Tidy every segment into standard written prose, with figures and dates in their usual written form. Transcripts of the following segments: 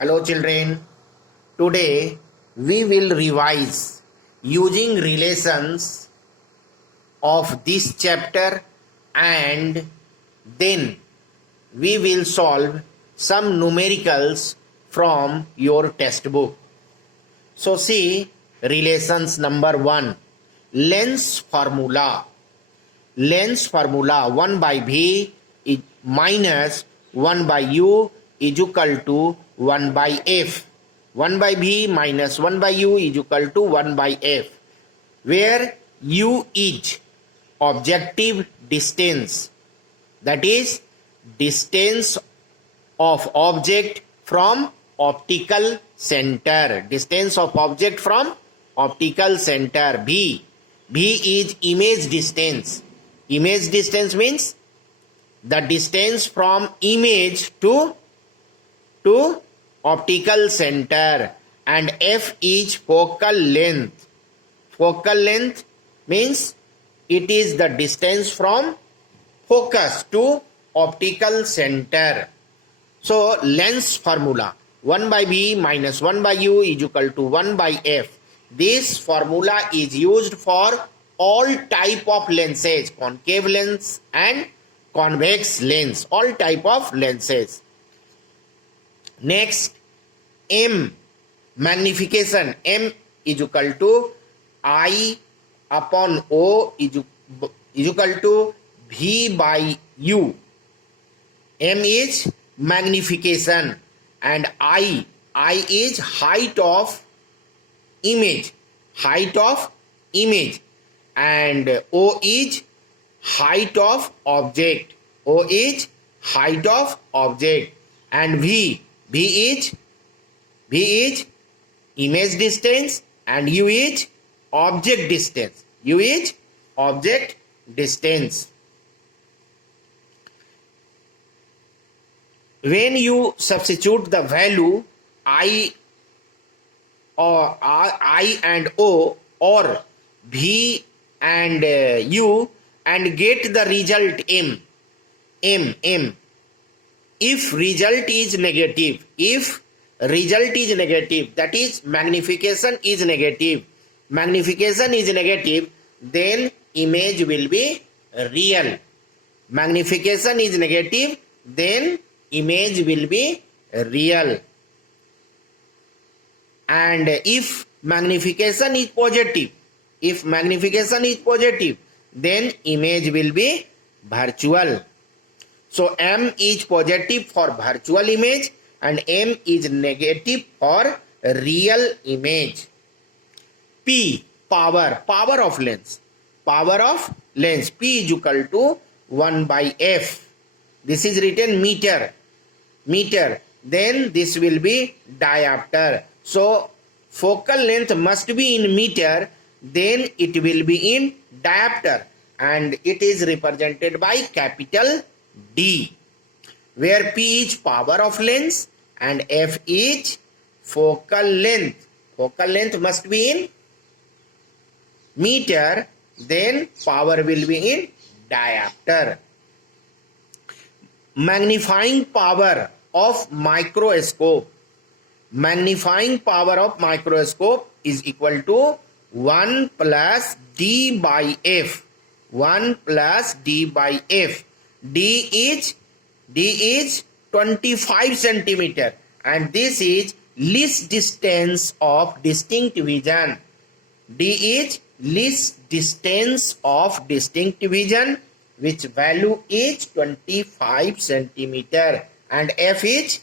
Hello children, today we will revise using relations of this chapter and then we will solve some numericals from your textbook. So see relations number 1, length formula. Length formula 1 by v is minus 1 by u is equal to 1 by f. 1 by v minus 1 by u is equal to 1 by f, where u is objective distance, that is distance of object from optical center. Distance of object from optical center. V is image distance. Image distance means the distance from image to optical center, and f is focal length. Focal length means it is the distance from focus to optical center. So length formula 1 by v minus 1 by u is equal to 1 by f. This formula is used for all type of lenses, concave lens and convex lens, all type of lenses. Next, m, magnification. M is equal to I upon O is equal to V by U. M is magnification and I is height of image, and O is height of object, and V is image distance and U is object distance. When you substitute the value I and O or V and U and get the result M. If result is negative, that is magnification is negative, then image will be real. Magnification is negative, then image will be real. And if magnification is positive, then image will be virtual. So m is positive for virtual image and m is negative for real image. P, power of lens. P is equal to 1 by f. This is written meter. Then this will be diopter. So focal length must be in meter, then it will be in diopter, and it is represented by capital D, where P is power of lens and F is focal length. Focal length must be in meter, then power will be in diopter. Magnifying power of microscope. Magnifying power of microscope is equal to 1 plus D by F. D is 25 centimeter and this is least distance of distinct vision. D is least distance of distinct vision, which value is 25 centimeter, and F is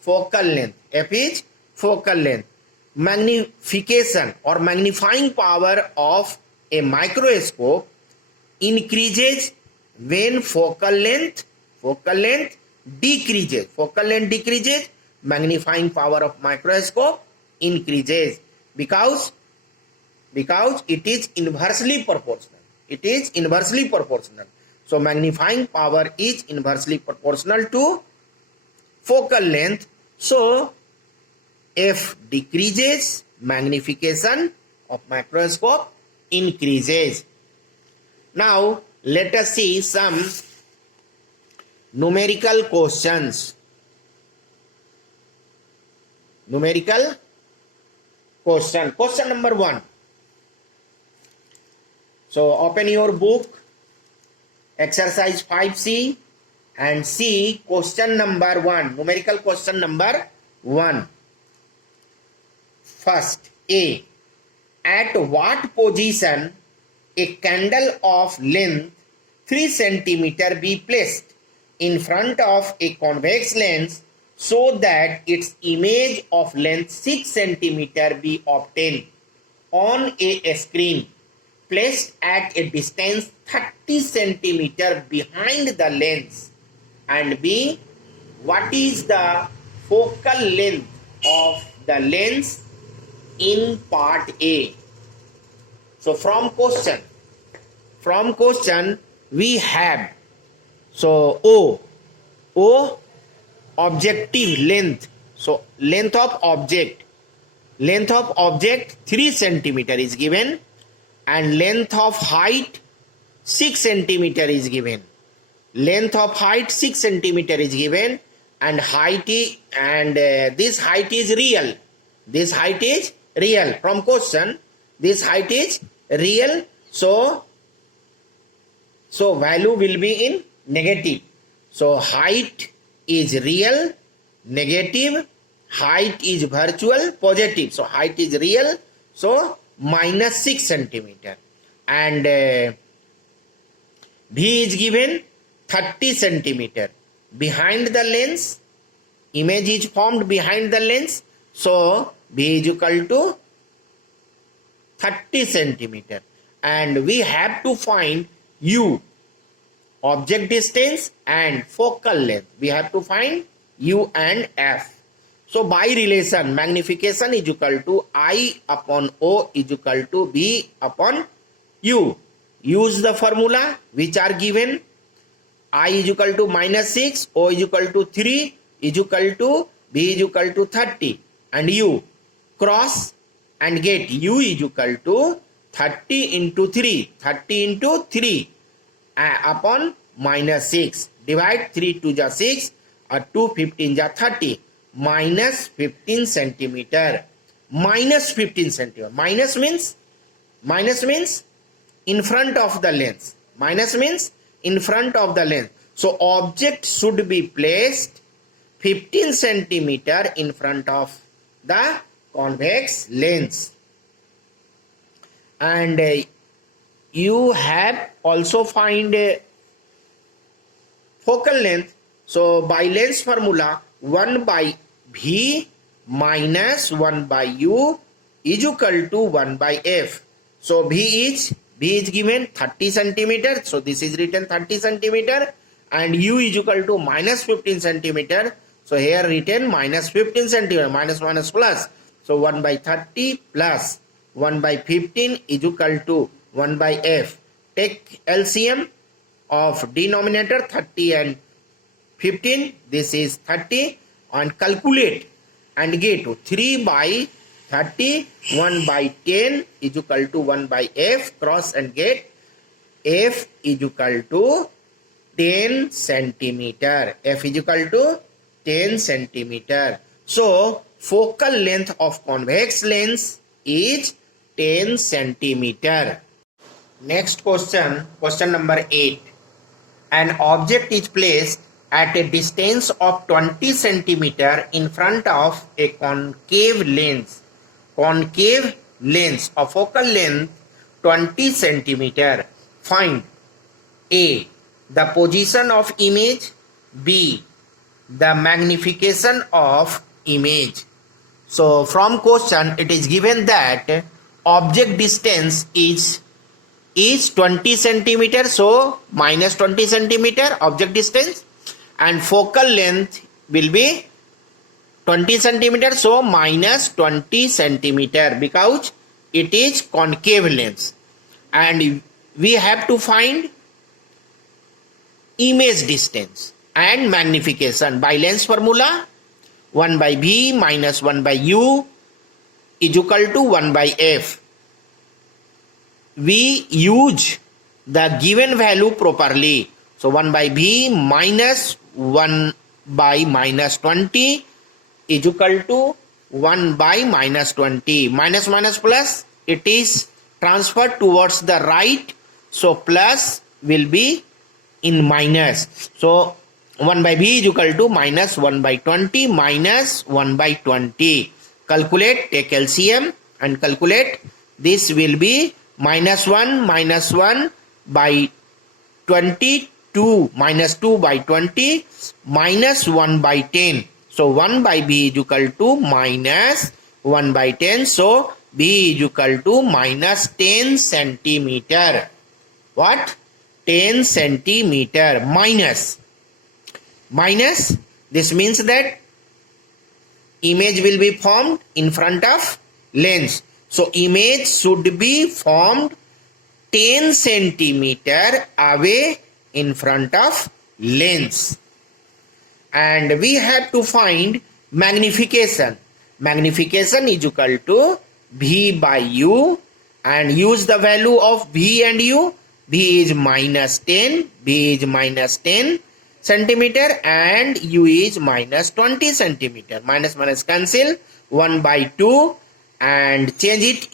focal length. Magnification or magnifying power of a microscope increases when focal length decreases. Magnifying power of microscope increases because it is inversely proportional. So magnifying power is inversely proportional to focal length. So F decreases, magnification of microscope increases. Now let us see some numerical questions. numerical question. Question number 1. So open your book, exercise 5C, and see question number 1, numerical question number 1. First, A. At what position a candle of length 3 cm be placed in front of a convex lens so that its image of length 6 cm be obtained on a screen placed at a distance 30 cm behind the lens? And B. What is the focal length of the lens in part A? So from question we have, so O objective length, so length of object 3 cm is given, and length of height 6 cm is given. Length of height 6 cm is given, and this height is real. This height is real. From question, this height is real, so value will be in negative. So height is real, negative, height is virtual, positive. So height is real, so minus 6 cm, and B is given 30 cm behind the lens. Image is formed behind the lens, so B is equal to 30 cm, and we have to find U, object distance, and focal length. We have to find U and F. So by relation, magnification is equal to I upon O is equal to B upon U. Use the formula which are given. I is equal to minus 6, O is equal to 3, is equal to B is equal to 30, and U. Cross and get U is equal to 30 into 3, upon minus 6. Divide 3 to the 6, or 2 15 the 30, minus 15 centimeter. Minus 15 centimeter. Minus means in front of the lens. Minus means in front of the lens. So object should be placed 15 centimeter in front of the convex lens. And you have also find focal length. So by lens formula, 1 by V minus 1 by U is equal to 1 by F. So B is given 30 centimeter. So this is written 30 centimeter, and U is equal to minus 15 centimeter. So here written minus 15 centimeter, minus plus. So 1 by 30 plus 1 by 15 is equal to 1 by F. Take LCM of denominator 30 and 15. This is 30, and calculate and get 3 by 30, 1 by 10 is equal to 1 by F. Cross and get F is equal to 10 centimeter. F is equal to 10 centimeter. So focal length of convex lens is 10 centimeter. Next question, question number 8. An object is placed at a distance of 20 centimeter in front of a concave lens. Concave lens of focal length 20 centimeter. Find A. The position of image. B. The magnification of image. So from question it is given that object distance is 20 centimeter, so minus 20 centimeter object distance, and focal length will be 20 centimeter, so minus 20 centimeter, because it is concave lens. And we have to find image distance and magnification by lens formula. 1 by V minus 1 by U is equal to 1 by F. We use the given value properly. So 1 by V minus 1 by minus 20 is equal to 1 by minus 20. Minus minus plus, it is transferred towards the right. So plus will be in minus. So 1 by b is equal to minus 1 by 20 minus 1 by 20. Calculate, take LCM and calculate. This will be minus 1 by 20, 2 minus 2 by 20 minus 1 by 10. So 1 by b is equal to minus 1 by 10. So b is equal to minus 10 centimeter. What? 10 centimeter minus. Minus, this means that image will be formed in front of lens. So image should be formed 10 centimeter away in front of lens. And we have to find magnification. Magnification is equal to V by U, and use the value of V and U. V is minus 10, V is minus 10 centimeter and U is minus 20 centimeter. Minus minus cancel, 1 by 2 and change it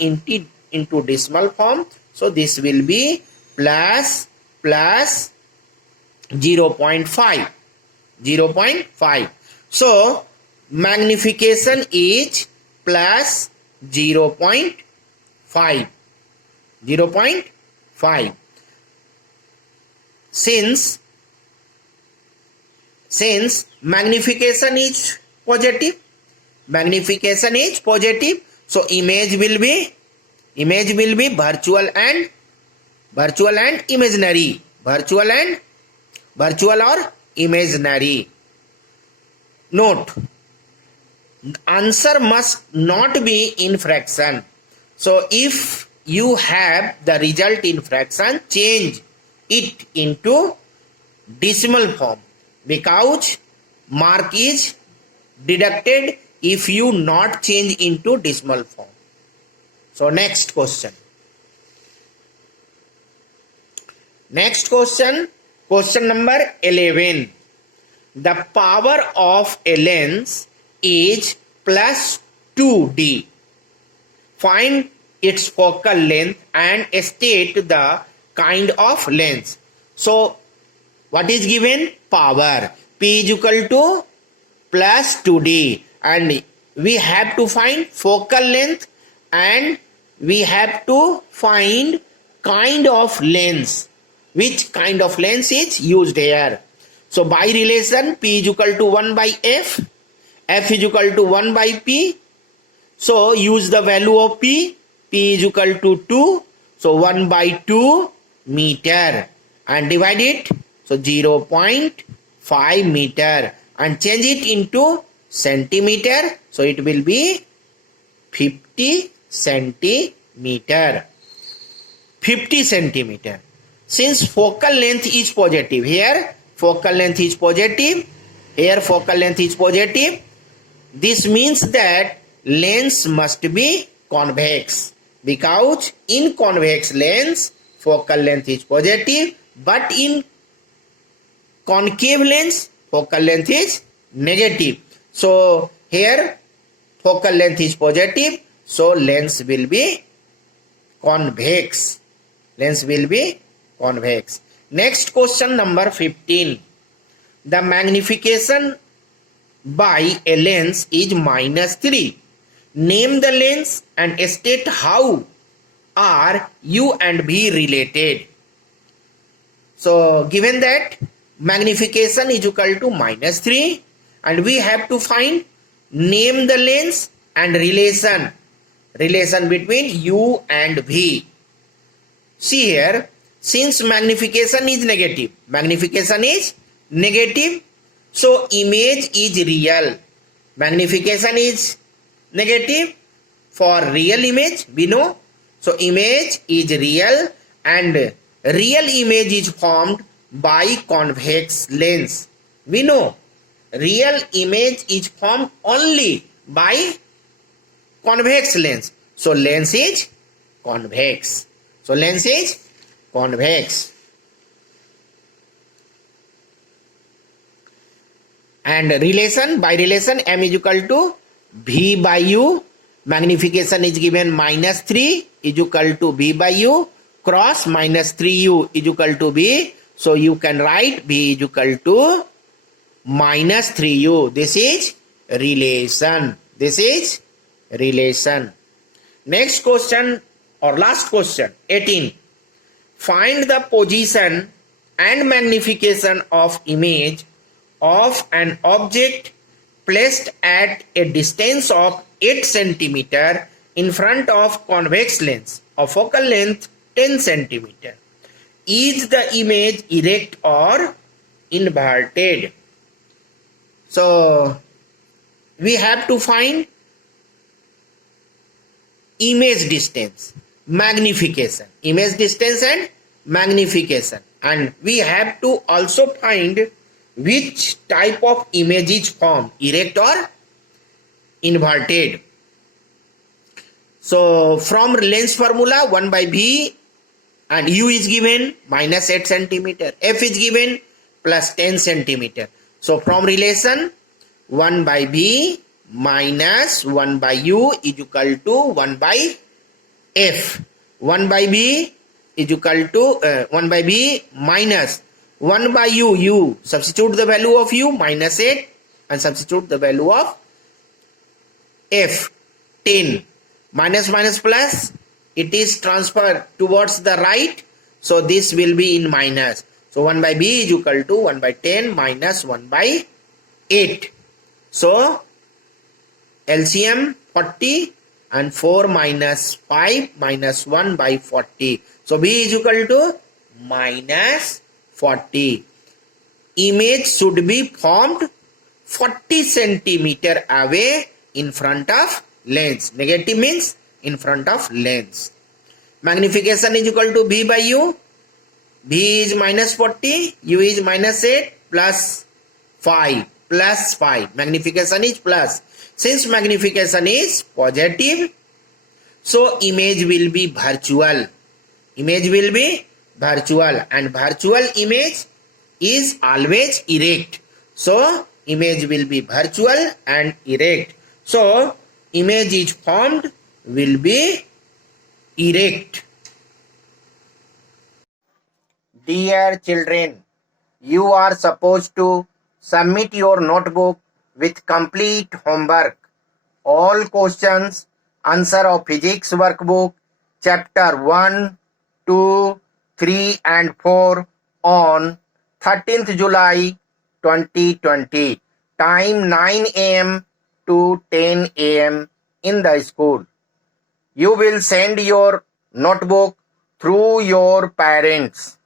into decimal form. So this will be plus 0.5. 0.5. So magnification is plus 0.5. 0.5. Since magnification is positive, so image will be virtual and imaginary. Virtual or imaginary. Note, answer must not be in fraction. So if you have the result in fraction, change it into decimal form, because mark is deducted if you not change into decimal form. So next question. Question number 11. The power of a lens is plus 2d. Find its focal length and state the kind of lens. So what is given? Power. P is equal to plus 2d, and we have to find focal length and we have to find kind of lens. Which kind of lens is used here? So by relation, P is equal to 1 by F, F is equal to 1 by P. So use the value of P, P is equal to 2. So 1 by 2 meter and divide it. So 0.5 meter and change it into centimeter. So it will be 50 centimeter. 50 centimeter. Since focal length is positive, here focal length is positive, here focal length is positive, this means that lens must be convex, because in convex lens focal length is positive, but in concave lens focal length is negative. So here focal length is positive, so lens will be convex. Lens will be convex. Next question number 15. The magnification by a lens is minus 3. Name the lens and state how are U and V related. So given that magnification is equal to minus 3 and we have to find name the lens and relation between U and V. See here, since magnification is negative, so image is real. Magnification is negative for real image, we know. So image is real, and real image is formed by convex lens. We know real image is formed only by convex lens. So lens is convex. So lens is convex. And relation, by relation, m is equal to V by U. Magnification is given -3 is equal to V by U cross -3U is equal to V. So you can write V is equal to -3U. This is relation. This is relation. Next question or last question, 18. Find the position and magnification of image of an object placed at a distance of 8 centimeter in front of convex lens of focal length 10 centimeter. Is the image erect or inverted? So we have to find image distance, magnification, image distance and magnification, and we have to also find which type of image is formed, erect or inverted. So from lens formula, 1 by V and U is given -8 centimeter, F is given plus 10 centimeter. So from relation, 1 by V minus 1 by U is equal to 1 by F. 1 by V is equal to 1 by V minus 1 by U. Substitute the value of U -8 and substitute the value of F 10. Minus minus plus, it is transferred towards the right. So this will be in minus. So 1 by B is equal to 1 by 10 minus 1 by 8. So LCM 40 and 4 minus 5 minus 1 by 40. So B is equal to minus 40. Image should be formed 40 centimeter away in front of lens. Negative means in front of lens. Magnification is equal to V by U. V is minus 40, U is -8 plus 5 plus 5. Magnification is plus. Since magnification is positive, so image will be virtual. Image will be virtual, and virtual image is always erect. So image will be virtual and erect. So image is formed will be erect. Dear children, you are supposed to submit your notebook with complete homework. All questions, answer of physics workbook, chapter 1, 2, 3 and 4 on 13th July 2020. Time 9 am to 10 am in the school. You will send your notebook through your parents.